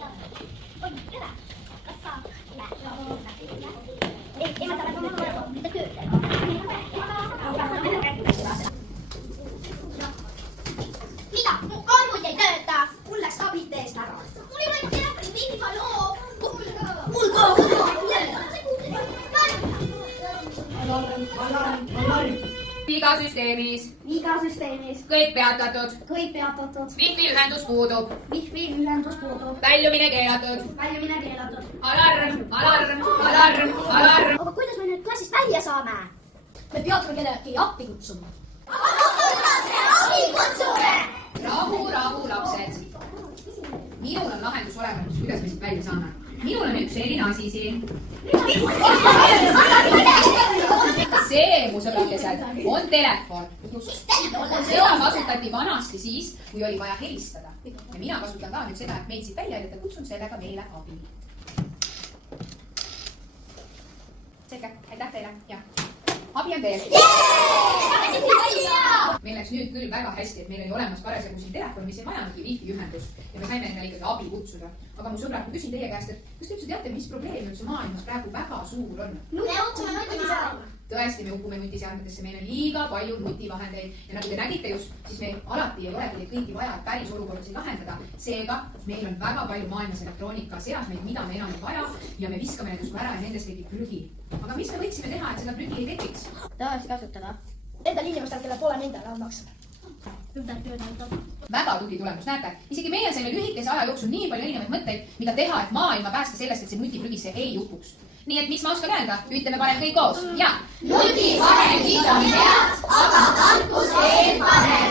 Mida? Mu arvut ei tööta. Mul läks abid eest ära. Mul ei ole telefoni wifi loo. Mul ka. Viga süsteemis. Viga süsteemis. Kõik peatatud. Kõik peatatud. Wifi ühendus puudub. Wifi ühendus puudub. Väljumine keelatud. Väljumine keelatud. Alarm, alarm, alarm, alarm. Aga kuidas me nüüd klassist välja saame? Me peame kellelegi appi kutsuma. Aga kuidas me appi kutsume? Rahu, rahu, lapsed. Minul on lahendus olemas, kuidas me siit välja saame. Minul on üks selline asi siin. See, mu sõbrakesed, on telefon. Seda kasutati vanasti siis, kui oli vaja helistada. Ja mina kasutan ka nüüd seda, et meid siit välja aidata, kutsun sellega meile abi. Selge, aitäh teile. Ja abi on veel. Meil läks nüüd küll väga hästi, et meil oli olemas parasjagu siin telefon, mis ei vajanudki wifi ühendust ja me saime endale ikkagi abi kutsuda. Aga mu sõbrad, ma küsin teie käest, et kas te üldse teate, mis probleem üldse maailmas praegu väga suur on? Tõesti, me hukume nutiseadmetesse, meil on liiga palju nutivahendeid ja nagu te nägite just, siis meil alati ei olegi neid kõiki vaja, et päris olukordasid lahendada. Seega meil on väga palju maailmas elektroonikaseadmeid, mida me enam ei vaja ja me viskame need usku ära ja nendest tekib prügi. Aga mis me võiksime teha, et seda prügi ei tekiks? Taas kasutada. Nendel inimestel, kelle pole nendele annaks. Väga tubli tulemus, näete, isegi meie saime lühikese aja jooksul nii palju erinevaid mõtteid, mida teha, et maailma päästa sellest, et see nutiprügisse ei upuks. Nii et mis ma oskan öelda, ütleme parem kõik koos. Ja! Nutivahendid on head, aga tarkus veel parem.